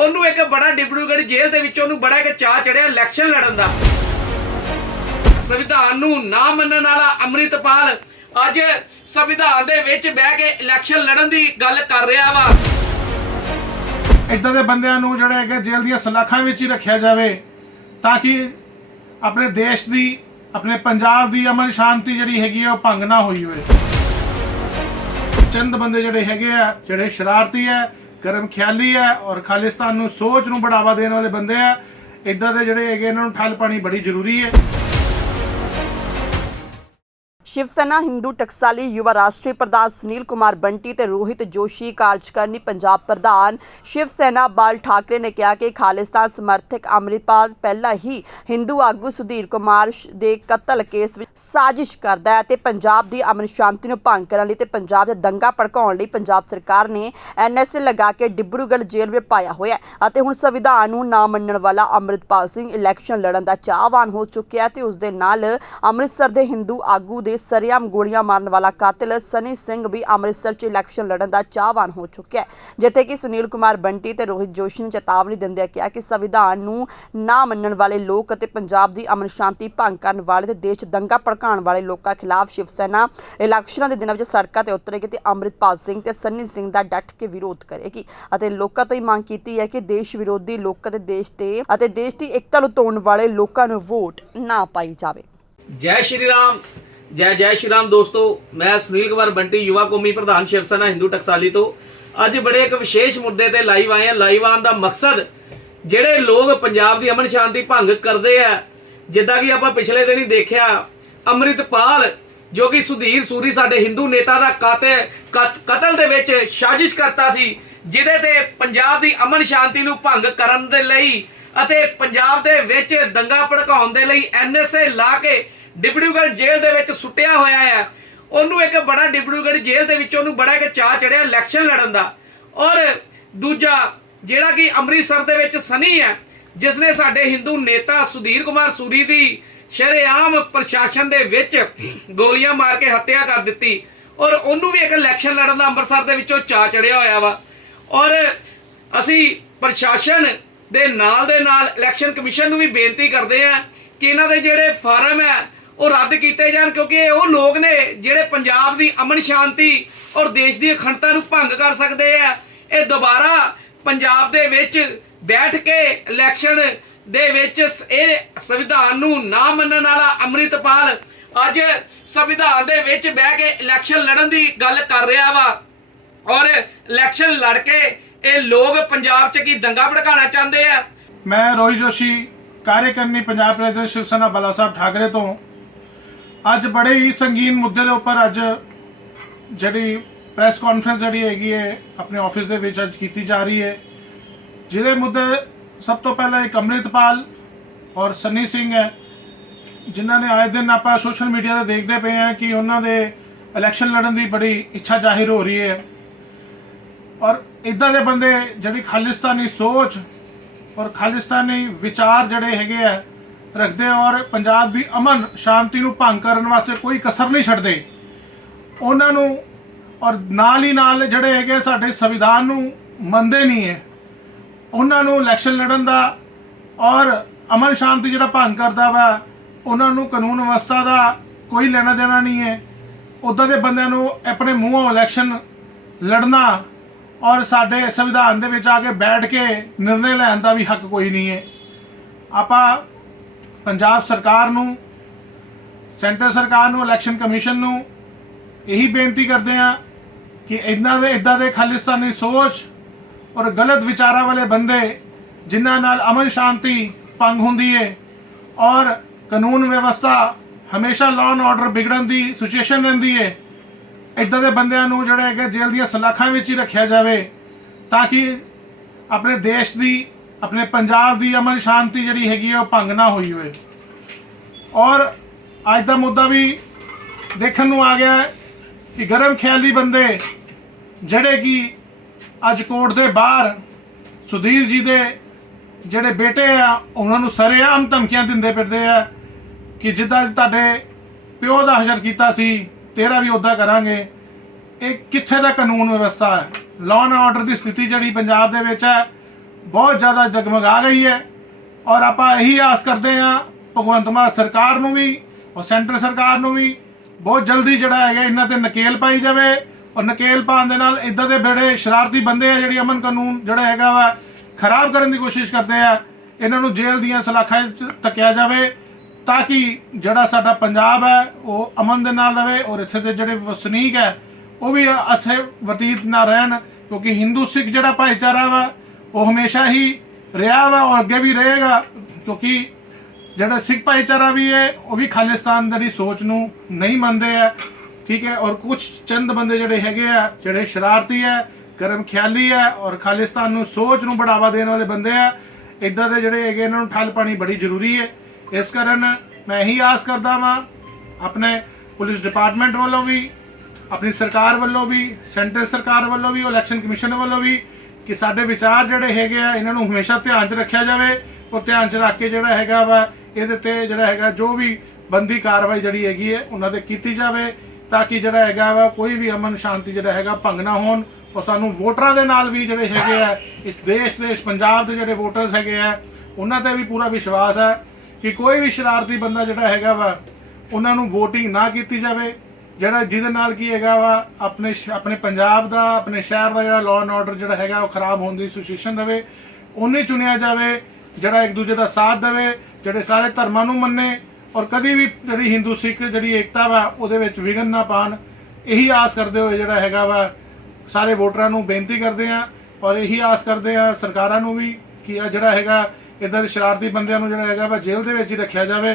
ਉਹਨੂੰ ਇੱਕ ਬੜਾ ਡਿਬਰੂਗੜ੍ਹ ਜੇਲ੍ਹ ਦੇ ਵਿੱਚ ਉਹਨੂੰ ਬੜਾ ਇੱਕ ਚਾਹ ਚੜਿਆ ਇਲੈਕਸ਼ਨ ਲੜਨ ਦਾ। ਸੰਵਿਧਾਨ ਨੂੰ ਨਾ ਮੰਨਣ ਵਾਲਾ ਅੰਮ੍ਰਿਤਪਾਲ ਅੱਜ ਸੰਵਿਧਾਨ ਦੇ ਵਿੱਚ ਬਹਿ ਕੇ ਇਲੈਕਸ਼ਨ ਲੜਨ ਦੀ ਗੱਲ ਕਰ ਰਿਹਾ ਵਾ। ਇਦਾਂ ਦੇ ਬੰਦਿਆਂ ਨੂੰ ਜਿਹੜੇ ਹੈਗਾ ਜੇਲ੍ਹ ਦੀਆਂ ਸਲਾਖਾਂ ਵਿੱਚ ਹੀ ਰੱਖਿਆ ਜਾਵੇ ਤਾਂ ਕਿ ਆਪਣੇ ਦੇਸ਼ ਦੀ, ਆਪਣੇ ਪੰਜਾਬ ਦੀ ਅਮਨ ਸ਼ਾਂਤੀ ਜਿਹੜੀ ਹੈਗੀ ਆ ਉਹ ਭੰਗ ਨਾ ਹੋਈ ਹੋਵੇ। ਚੰਦ ਬੰਦੇ ਜਿਹੜੇ ਹੈਗੇ ਆ, ਜਿਹੜੇ ਸ਼ਰਾਰਤੀ ਹੈ ਗਰਮ ਖਿਆਲੀ ਹੈ ਔਰ ਖਾਲਿਸਤਾਨ ਨੂੰ ਸੋਚ ਨੂੰ ਬੜਾਵਾ ਦੇਣ ਵਾਲੇ ਬੰਦੇ ਆ। ਇਦਾਂ ਦੇ ਜਿਹੜੇ ਹੈਗੇ ਇਹਨਾਂ ਨੂੰ ਠੱਲ ਪਾਣੀ ਬੜੀ ਜ਼ਰੂਰੀ ਹੈ। ਸ਼ਿਵ ਸੈਨਾ ਹਿੰਦੂ ਟਕਸਾਲੀ ਯੁਵਾ ਰਾਸ਼ਟਰੀ ਪ੍ਰਧਾਨ ਸੁਨੀਲ ਕੁਮਾਰ ਬੰਟੀ ਤੇ ਰੋਹਿਤ ਜੋਸ਼ੀ ਕਾਰਜਕਾਰਨੀ ਪੰਜਾਬ ਪ੍ਰਧਾਨ ਸ਼ਿਵ ਸੈਨਾ ਬਾਲ ਠਾਕਰੇ ਨੇ ਕਿਹਾ ਕਿ ਖਾਲਿਸਤਾਨ ਸਮਰਥਕ ਅੰਮ੍ਰਿਤਪਾਲ ਪਹਿਲਾਂ ਹੀ ਹਿੰਦੂ ਆਗੂ ਸੁਧੀਰ ਕੁਮਾਰ ਸ਼- ਦੇ ਕਤਲ ਕੇਸ ਵਿੱਚ ਸਾਜ਼ਿਸ਼ ਕਰਦਾ ਹੈ ਤੇ ਪੰਜਾਬ ਦੀ ਅਮਨ ਸ਼ਾਂਤੀ ਨੂੰ ਭੰਗ ਕਰਨ ਲਈ ਤੇ ਪੰਜਾਬ ਦਾ ਦੰਗਾ ਭੜਕਾਉਣ ਲਈ ਪੰਜਾਬ ਸਰਕਾਰ ਨੇ ਐਨਐਸਏ ਲਗਾ ਕੇ ਡਿਬਰੂਗੜ੍ਹ ਜੇਲ੍ਹ ਵਿੱਚ ਪਾਇਆ ਹੋਇਆ ਅਤੇ ਹੁਣ ਸੰਵਿਧਾਨ ਨੂੰ ਨਾ ਮੰਨਣ ਵਾਲਾ ਅੰਮ੍ਰਿਤਪਾਲ ਸਿੰਘ ਇਲੈਕਸ਼ਨ ਲੜਨ ਦਾ ਚਾਹਵਾਨ ਹੋ ਚੁੱਕਿਆ ਹੈ ਤੇ ਉਸ ਦੇ ਨਾਲ ਅੰਮ੍ਰਿਤਸਰ ਦੇ ਹਿੰਦੂ ਆਗੂ ਦੇ ਸਰਿਆਮ ਗੋਲੀਆਂ ਮਾਰਨ ਵਾਲਾ ਕਾਤਿਲ ਸਨੀ ਸਿੰਘ ਵੀ ਅੰਮ੍ਰਿਤਸਰ 'ਚ ਇਲੈਕਸ਼ਨ ਲੜਨ ਦਾ ਚਾਹਵਾਨ ਹੋ ਚੁੱਕਿਆ ਹੈ। ਜਿੱਥੇ ਕਿ ਸੁਨੀਲ ਕੁਮਾਰ ਬੰਟੀ ਤੇ ਰੋਹਿਤ ਜੋਸ਼ੀ ਨੇ ਚੇਤਾਵਨੀ ਦਿੰਦਿਆਂ ਕਿਹਾ ਕਿ ਸੰਵਿਧਾਨ ਨੂੰ ਨਾ ਮੰਨਣ ਵਾਲੇ ਲੋਕ ਅਤੇ ਪੰਜਾਬ ਦੀ ਅਮਨ ਸ਼ਾਂਤੀ ਭੰਗ ਕਰਨ ਵਾਲੇ ਤੇ ਦੇਸ਼ ਦੰਗਾ ਭੜਕਾਉਣ ਵਾਲੇ ਲੋਕਾਂ ਖਿਲਾਫ ਸ਼ਿਵ ਸੈਨਾ ਇਲੈਕਸ਼ਨਾਂ ਦੇ ਦਿਨਾਂ ਵਿੱਚ ਸੜਕਾਂ ਤੇ ਉਤਰੇਗੀ ਤੇ ਅੰਮ੍ਰਿਤਪਾਲ ਸਿੰਘ ਤੇ ਸੰਨੀ ਸਿੰਘ ਦਾ ਡਟ ਕੇ ਵਿਰੋਧ ਕਰੇਗੀ। ਅਤੇ ਲੋਕਾਂ ਤੋਂ ਹੀ ਮੰਗ ਕੀਤੀ ਹੈ ਕਿ ਦੇਸ਼ ਵਿਰੋਧੀ ਲੋਕ ਅਤੇ ਦੇਸ਼ ਤੇ ਅਤੇ ਦੇਸ਼ ਦੀ ਏਕਤਾ ਨੂੰ ਤੋੜਨ ਵਾਲੇ ਲੋਕਾਂ ਨੂੰ ਵੋਟ ਨਾ ਪਾਈ ਜਾਵੇ। ਜੈ ਸ਼੍ਰੀ ਰਾਮ। ਜੈ ਜੈ ਸ਼੍ਰੀ ਰਾਮ ਦੋਸਤੋ, ਮੈਂ ਸੁਨੀਲ ਕੁਮਾਰ ਬੰਟੀ, ਯੁਵਾ ਕੌਮੀ ਪ੍ਰਧਾਨ ਸ਼ਿਵ ਸੈਨਾ ਹਿੰਦੂ ਟਕਸਾਲੀ ਤੋਂ। ਅੱਜ ਬੜੇ ਇੱਕ ਵਿਸ਼ੇਸ਼ ਮੁੱਦੇ ਤੇ ਲਾਈਵ ਆਏ ਆ ਲਾਈਵ ਆਉਣ ਦਾ ਮਕਸਦ ਜਿਹੜੇ ਲੋਕ ਪੰਜਾਬ ਦੀ ਅਮਨ ਸ਼ਾਂਤੀ ਭੰਗ ਕਰਦੇ ਆ, ਜਿੱਦਾਂ ਕਿ ਆਪਾਂ ਪਿਛਲੇ ਦਿਨ ਹੀ ਦੇਖਿਆ, ਅੰਮ੍ਰਿਤਪਾਲ, ਜੋ ਕਿ ਸੁਧੀਰ ਸੂਰੀ ਸਾਡੇ ਹਿੰਦੂ ਨੇਤਾ ਦਾ ਕਾਤਲ ਕਤ- ਕਤਲ ਦੇ ਵਿੱਚ ਸਾਜ਼ਿਸ਼ ਕਰਤਾ ਸੀ, ਜਿਹਦੇ ਤੇ ਪੰਜਾਬ ਦੀ ਅਮਨ ਸ਼ਾਂਤੀ ਨੂੰ ਭੰਗ ਕਰਨ ਦੇ ਲਈ ਅਤੇ ਪੰਜਾਬ ਦੇ ਵਿੱਚ ਦੰਗਾ ਭੜਕਾਉਣ ਦੇ ਲਈ ਐਨਐਸਏ ਲਾ ਕੇ ਡਿਬੜੂਗੜ੍ਹ ਜੇਲ੍ਹ ਦੇ ਵਿੱਚ ਸੁੱਟਿਆ ਹੋਇਆ ਹੈ ਉਹਨੂੰ ਇੱਕ ਬੜਾ ਡਿਬੜੂਗੜ੍ਹ ਜੇਲ੍ਹ ਦੇ ਵਿੱਚ ਉਹਨੂੰ ਬੜਾ ਇੱਕ ਚਾਹ ਚੜਿਆ ਇਲੈਕਸ਼ਨ ਲੜਨ ਦਾ। ਔਰ ਦੂਜਾ, ਜਿਹੜਾ ਕਿ ਅੰਮ੍ਰਿਤਸਰ ਦੇ ਵਿੱਚ ਸਨੀ ਹੈ ਜਿਸ ਨੇ ਸਾਡੇ ਹਿੰਦੂ ਨੇਤਾ ਸੁਧੀਰ ਕੁਮਾਰ ਸੂਰੀ ਦੀ ਸ਼ਰੇਆਮ ਪ੍ਰਸ਼ਾਸਨ ਦੇ ਵਿੱਚ ਗੋਲੀਆਂ ਮਾਰ ਕੇ ਹੱਤਿਆ ਕਰ ਦਿੱਤੀ। ਔਰ ਉਹਨੂੰ ਵੀ ਇੱਕ ਇਲੈਕਸ਼ਨ ਲੜਨ ਦਾ ਅੰਮ੍ਰਿਤਸਰ ਦੇ ਵਿੱਚੋਂ ਚਾਹ ਚੜਿਆ ਹੋਇਆ ਵਾ। ਔਰ ਅਸੀਂ ਪ੍ਰਸ਼ਾਸਨ ਦੇ ਨਾਲ ਦੇ ਨਾਲ ਇਲੈਕਸ਼ਨ ਕਮਿਸ਼ਨ ਨੂੰ ਵੀ ਬੇਨਤੀ ਕਰਦੇ ਆ ਕਿ ਇਹਨਾਂ ਦੇ ਜਿਹੜੇ ਫਾਰਮ ਹੈ ਉਹ ਰੱਦ ਕੀਤੇ ਜਾਣ ਕਿਉਂਕਿ ਇਹ ਉਹ ਲੋਕ ਨੇ ਜਿਹੜੇ ਪੰਜਾਬ ਦੀ ਅਮਨ ਸ਼ਾਂਤੀ ਔਰ ਦੇਸ਼ ਦੀ ਅਖੰਡਤਾ ਨੂੰ ਭੰਗ ਕਰ ਸਕਦੇ ਆ। ਇਹ ਦੁਬਾਰਾ ਪੰਜਾਬ ਦੇ ਵਿੱਚ ਬੈਠ ਕੇ ਇਲੈਕਸ਼ਨ ਦੇ ਵਿੱਚ ਇਹ ਸੰਵਿਧਾਨ ਨੂੰ ਨਾ ਮੰਨਣ ਵਾਲਾ ਅੰਮ੍ਰਿਤਪਾਲ ਅੱਜ ਸੰਵਿਧਾਨ ਦੇ ਵਿੱਚ ਬਹਿ ਕੇ ਇਲੈਕਸ਼ਨ ਲੜਨ ਦੀ ਗੱਲ ਕਰ ਰਿਹਾ ਵਾ। ਔਰ ਇਲੈਕਸ਼ਨ ਲੜ ਕੇ ਇਹ ਲੋਕ ਪੰਜਾਬ 'ਚ ਕੀ ਦੰਗਾ ਭੜਕਾਉਣਾ ਚਾਹੁੰਦੇ ਆ? ਮੈਂ ਰੋਹਿਤ ਜੋਸ਼ੀ, ਕਾਰਜਕਰਨੀ ਪੰਜਾਬ ਪ੍ਰੈਜ਼ੀਡੈਂਟ ਸ਼ਿਵ ਸੈਨਾ ਬਾਲਾ ਸਾਹਿਬ ਠਾਕਰੇ ਤੋਂ। ਅੱਜ ਬੜੇ ਹੀ ਸੰਗੀਨ ਮੁੱਦੇ ਦੇ ਉੱਪਰ ਅੱਜ ਜਿਹੜੀ ਪ੍ਰੈਸ ਕਾਨਫਰੰਸ ਜਿਹੜੀ ਹੈਗੀ ਹੈ, ਆਪਣੇ ਆਫਿਸ ਦੇ ਵਿੱਚ ਅੱਜ ਕੀਤੀ ਜਾ ਰਹੀ ਹੈ। ਜਿਹਦੇ ਮੁੱਦੇ ਸਭ ਤੋਂ ਪਹਿਲਾਂ ਇੱਕ ਅੰਮ੍ਰਿਤਪਾਲ ਔਰ ਸੰਨੀ ਸਿੰਘ ਹੈ, ਜਿਨ੍ਹਾਂ ਨੇ ਆਏ ਦਿਨ ਆਪਾਂ ਸੋਸ਼ਲ ਮੀਡੀਆ ਤੇ ਦੇਖਦੇ ਪਏ ਹਾਂ ਕਿ ਉਹਨਾਂ ਦੇ ਇਲੈਕਸ਼ਨ ਲੜਨ ਦੀ ਬੜੀ ਇੱਛਾ ਜ਼ਾਹਿਰ ਹੋ ਰਹੀ ਹੈ। ਔਰ ਇਦਾਂ ਦੇ ਬੰਦੇ ਜਿਹੜੀ ਖਾਲਿਸਤਾਨੀ ਸੋਚ ਔਰ ਖਾਲਿਸਤਾਨੀ ਵਿਚਾਰ ਜਿਹੜੇ ਹੈਗੇ ਆ ਰੱਖਦੇ ਔਰ ਪੰਜਾਬ ਦੀ ਅਮਨ ਸ਼ਾਂਤੀ ਨੂੰ ਭੰਗ ਕਰਨ ਵਾਸਤੇ ਕੋਈ ਕਸਰ ਨਹੀਂ ਛੱਡਦੇ। ਉਹਨਾਂ ਨੂੰ ਔਰ ਨਾਲ ਹੀ ਨਾਲ ਜਿਹੜੇ ਹੈਗੇ ਸਾਡੇ ਸੰਵਿਧਾਨ ਨੂੰ ਮੰਨਦੇ ਨਹੀਂ ਹੈ। ਉਹਨਾਂ ਨੂੰ ਇਲੈਕਸ਼ਨ ਲੜਨ ਦਾ ਔਰ ਅਮਨ ਸ਼ਾਂਤੀ ਜਿਹੜਾ ਭੰਗ ਕਰਦਾ ਵਾ, ਉਹਨਾਂ ਨੂੰ ਕਾਨੂੰਨ ਵਿਵਸਥਾ ਦਾ ਕੋਈ ਲੈਣਾ ਦੇਣਾ ਨਹੀਂ ਹੈ। ਉਦਾਂ ਦੇ ਬੰਦਿਆਂ ਨੂੰ ਆਪਣੇ ਮੂੰਹੋਂ ਇਲੈਕਸ਼ਨ ਲੜਨਾ ਔਰ ਸਾਡੇ ਸੰਵਿਧਾਨ ਦੇ ਵਿੱਚ ਆ ਕੇ ਬੈਠ ਕੇ ਨਿਰਣੇ ਲੈਣ ਦਾ ਵੀ ਹੱਕ ਕੋਈ ਨਹੀਂ ਹੈ। ਆਪਾਂ ਪੰਜਾਬ ਸਰਕਾਰ ਨੂੰ, ਸੈਂਟਰ ਸਰਕਾਰ ਨੂੰ, ਇਲੈਕਸ਼ਨ ਕਮਿਸ਼ਨ ਨੂੰ ਇਹੀ ਬੇਨਤੀ ਕਰਦੇ ਹਾਂ ਕਿ ਇਦਾਂ ਦੇ ਇਦਾਂ ਦੇ ਖਾਲਿਸਤਾਨੀ ਸੋਚ ਔਰ ਗਲਤ ਵਿਚਾਰਾਂ ਵਾਲੇ ਬੰਦੇ ਜਿਨ੍ਹਾਂ ਨਾਲ ਅਮਨ ਸ਼ਾਂਤੀ ਭੰਗ ਹੁੰਦੀ ਹੈ ਔਰ ਕਾਨੂੰਨ ਵਿਵਸਥਾ ਹਮੇਸ਼ਾ ਲਾਅ ਐਂਡ ਆਰਡਰ ਵਿਗੜਨ ਦੀ ਸਿਚੁਏਸ਼ਨ ਰਹਿੰਦੀ ਹੈ ਇਦਾਂ ਦੇ ਬੰਦਿਆਂ ਨੂੰ ਜਿਹੜੇ ਹੈਗੇ ਜੇਲ੍ਹ ਦੀਆਂ ਸਲਾਖਾਂ ਵਿੱਚ ਹੀ ਰੱਖਿਆ ਜਾਵੇ ਤਾਂ ਕਿ ਆਪਣੇ ਦੇਸ਼ ਦੀ ਆਪਣੇ ਪੰਜਾਬ ਦੀ ਅਮਨ ਸ਼ਾਂਤੀ ਜਿਹੜੀ ਹੈਗੀ ਹੈ ਉਹ ਭੰਗ ਨਾ ਹੋਈ ਹੋਵੇ। ਔਰ ਅੱਜ ਦਾ ਮੁੱਦਾ ਵੀ ਦੇਖਣ ਨੂੰ ਆ ਗਿਆ ਕਿ ਗਰਮ ਖਿਆਲੀ ਬੰਦੇ ਜਿਹੜੇ ਕਿ ਅੱਜ ਕੋਰਟ ਦੇ ਬਾਹਰ ਸੁਧੀਰ ਜੀ ਦੇ ਜਿਹੜੇ ਬੇਟੇ ਆ, ਉਹਨਾਂ ਨੂੰ ਸਰੇਆਮ ਧਮਕੀਆਂ ਦਿੰਦੇ ਫਿਰਦੇ ਆ ਕਿ ਜਿੱਦਾਂ ਤੁਹਾਡੇ ਪਿਓ ਦਾ ਹਸ਼ਰ ਕੀਤਾ ਸੀ, ਤੇਰਾ ਵੀ ਉਦਾਂ ਕਰਾਂਗੇ। ਇਹ ਕਿੱਥੇ ਦਾ ਕਾਨੂੰਨ ਵਿਵਸਥਾ ਹੈ? ਲਾਅ ਐਂਡ ਆਰਡਰ ਦੀ ਸਥਿਤੀ ਜਿਹੜੀ ਪੰਜਾਬ ਦੇ ਵਿੱਚ ਹੈ ਬਹੁਤ ਜ਼ਿਆਦਾ ਜਗਮਗਾ ਗਈ ਹੈ। ਔਰ ਆਪਾਂ ਇਹੀ ਆਸ ਕਰਦੇ ਹਾਂ, ਭਗਵੰਤ ਮਾਨ ਸਰਕਾਰ ਨੂੰ ਵੀ ਔਰ ਸੈਂਟਰ ਸਰਕਾਰ ਨੂੰ ਵੀ ਬਹੁਤ ਜਲਦੀ ਜਿਹੜਾ ਹੈਗਾ ਇਹਨਾਂ ਤੇ ਨਕੇਲ ਪਾਈ ਜਾਵੇ। ਔਰ ਨਕੇਲ ਪਾਉਣ ਦੇ ਨਾਲ ਇਦਾਂ ਦੇ ਬੜੇ ਸ਼ਰਾਰਤੀ ਬੰਦੇ ਆ ਜਿਹੜੀ ਅਮਨ ਕਾਨੂੰਨ ਜਿਹੜਾ ਹੈਗਾ ਵਾ ਖਰਾਬ ਕਰਨ ਦੀ ਕੋਸ਼ਿਸ਼ ਕਰਦੇ ਆ। ਇਹਨਾਂ ਨੂੰ ਜੇਲ੍ਹ ਦੀਆਂ ਸਲਾਖਾਂ 'ਚ ਧੱਕਿਆ ਜਾਵੇ ਤਾਂ ਕਿ ਜਿਹੜਾ ਸਾਡਾ ਪੰਜਾਬ ਹੈ, ਉਹ ਅਮਨ ਦੇ ਨਾਲ ਰਹੇ ਔਰ ਇੱਥੇ ਦੇ ਜਿਹੜੇ ਵਸਨੀਕ ਹੈ, ਉਹ ਵੀ ਅੱਛੇ ਵਤੀਤ ਨਾ ਰਹਿਣ। ਕਿਉਂਕਿ ਹਿੰਦੂ ਸਿੱਖ ਜਿਹੜਾ ਭਾਈਚਾਰਾ ਵਾ ਉਹ ਹਮੇਸ਼ਾ ਹੀ ਰਿਹਾ ਵਾ ਔਰ ਅੱਗੇ ਵੀ ਰਹੇਗਾ, ਕਿਉਂਕਿ ਜਿਹੜਾ ਸਿੱਖ ਭਾਈਚਾਰਾ ਵੀ ਹੈ, ਉਹ ਵੀ ਖਾਲਿਸਤਾਨ ਦੀ ਸੋਚ ਨੂੰ ਨਹੀਂ ਮੰਨਦੇ ਆ। ਠੀਕ ਹੈ, ਔਰ ਕੁਝ ਚੰਦ ਬੰਦੇ ਜਿਹੜੇ ਹੈਗੇ ਆ, ਜਿਹੜੇ ਸ਼ਰਾਰਤੀ ਹੈ ਗਰਮ ਖਿਆਲੀ ਹੈ ਔਰ ਖਾਲਿਸਤਾਨ ਨੂੰ ਸੋਚ ਨੂੰ ਬੜਾਵਾ ਦੇਣ ਵਾਲੇ ਬੰਦੇ ਆ, ਇਦਾਂ ਦੇ ਜਿਹੜੇ ਹੈਗੇ ਇਹਨਾਂ ਨੂੰ ਠੱਲ ਪਾਣੀ ਬੜੀ ਜ਼ਰੂਰੀ ਹੈ। ਇਸ ਕਾਰਨ ਮੈਂ ਇਹੀ ਆਸ ਕਰਦਾ ਵਾਂ, ਆਪਣੇ ਪੁਲਿਸ ਡਿਪਾਰਟਮੈਂਟ ਵੱਲੋਂ ਵੀ, ਆਪਣੀ ਸਰਕਾਰ ਵੱਲੋਂ ਵੀ, ਸੈਂਟਰ ਸਰਕਾਰ ਵੱਲੋਂ ਵੀ ਇਲੈਕਸ਼ਨ ਕਮਿਸ਼ਨ ਵੱਲੋਂ ਵੀ ਕਿ ਸਾਡੇ ਵਿਚਾਰ ਜਿਹੜੇ ਹੈਗੇ ਆ, ਇਹਨਾਂ ਨੂੰ ਹਮੇਸ਼ਾ ਧਿਆਨ 'ਚ ਰੱਖਿਆ ਜਾਵੇ, ਉਹ ਧਿਆਨ 'ਚ ਰੱਖ ਕੇ ਜਿਹੜਾ ਹੈਗਾ ਵਾ, ਇਹਦੇ ਤੇ ਜਿਹੜਾ ਹੈਗਾ ਜੋ ਵੀ ਬੰਦੀ ਕਾਰਵਾਈ ਜਿਹੜੀ ਹੈਗੀ ਹੈ, ਉਹਨਾਂ ਤੇ ਕੀਤੀ ਜਾਵੇ, ਤਾਂ ਕਿ ਜਿਹੜਾ ਹੈਗਾ ਵਾ, ਕੋਈ ਵੀ ਅਮਨ ਸ਼ਾਂਤੀ ਜਿਹੜਾ ਹੈਗਾ ਭੰਗ ਨਾ ਹੋਣ, ਔਰ ਸਾਨੂੰ ਵੋਟਰਾਂ ਦੇ ਨਾਲ ਵੀ ਜਿਹੜੇ ਹੈਗੇ ਆ, ਇਸ ਦੇਸ਼ ਦੇ ਇਸ ਪੰਜਾਬ ਦੇ ਜਿਹੜੇ ਵੋਟਰਸ ਹੈਗੇ ਆ, ਉਹਨਾਂ ਤੇ ਵੀ ਪੂਰਾ ਵਿਸ਼ਵਾਸ ਹੈ ਕਿ ਕੋਈ ਵੀ ਸ਼ਰਾਰਤੀ ਬੰਦਾ ਜਿਹੜਾ ਹੈਗਾ ਵਾ, ਉਹਨਾਂ ਨੂੰ VOTING ਨਾ ਕੀਤੀ ਜਾਵੇ ਜਿਹੜਾ ਜਿਹਦੇ ਨਾਲ ਕੀ ਹੈਗਾ ਵਾ, ਆਪਣੇ ਸ਼- ਆਪਣੇ ਪੰਜਾਬ ਦਾ, ਆਪਣੇ ਸ਼ਹਿਰ ਦਾ ਜਿਹੜਾ ਲਾਅ ਐਂਡ ਆਰਡਰ ਜਿਹੜਾ ਹੈਗਾ, ਉਹ ਖਰਾਬ ਹੋਣ ਦੀ ਸਿਚੁਏਸ਼ਨ ਰਵੇ ਉਹਨੇ ਚੁਣਿਆ ਜਾਵੇ, ਜਿਹੜਾ ਇੱਕ ਦੂਜੇ ਦਾ ਸਾਥ ਦੇਵੇ, ਜਿਹੜੇ ਸਾਰੇ ਧਰਮਾਂ ਨੂੰ ਮੰਨੇ, ਔਰ ਕਦੀ ਵੀ ਜਿਹੜੀ ਹਿੰਦੂ ਸਿੱਖ ਜਿਹੜੀ ਏਕਤਾ ਵਾ, ਉਹਦੇ ਵਿੱਚ ਵਿਘਨ ਨਾ ਪਾਣ ਇਹੀ ਆਸ ਕਰਦੇ ਹੋਏ ਜਿਹੜਾ ਹੈਗਾ ਵਾ, ਸਾਰੇ ਵੋਟਰਾਂ ਨੂੰ ਬੇਨਤੀ ਕਰਦੇ ਆ ਔਰ ਇਹੀ ਆਸ ਕਰਦੇ ਆ ਸਰਕਾਰਾਂ ਨੂੰ ਵੀ, ਕਿ ਆ ਜਿਹੜਾ ਹੈਗਾ, ਇਦਾਂ ਦੇ ਸ਼ਰਾਰਤੀ ਬੰਦਿਆਂ ਨੂੰ ਜਿਹੜਾ ਹੈਗਾ ਵਾ, ਜੇਲ੍ਹ ਦੇ ਵਿੱਚ ਹੀ ਰੱਖਿਆ ਜਾਵੇ